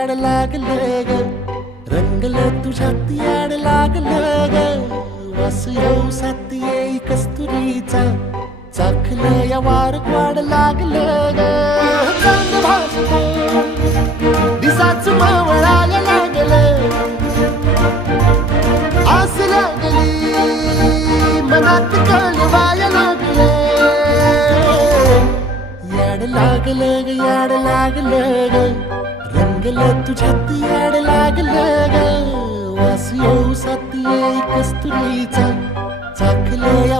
याड लागलं ग, रंगलं तुझ्यात याड लागलं ग. वास येऊ साथ येई कस्तुरीचा, चाखलं या वार वाड लागलं ग. चांद भासलं दिसाच मावळायला लागलं, आस लागली मनात कळवायला लागलं. याड लागलं ग, याड लागलं ग, रंगलं तुझ्यात याड लागलं ग. वास येऊ साथ येई कस्तुरीचा, चाखलं या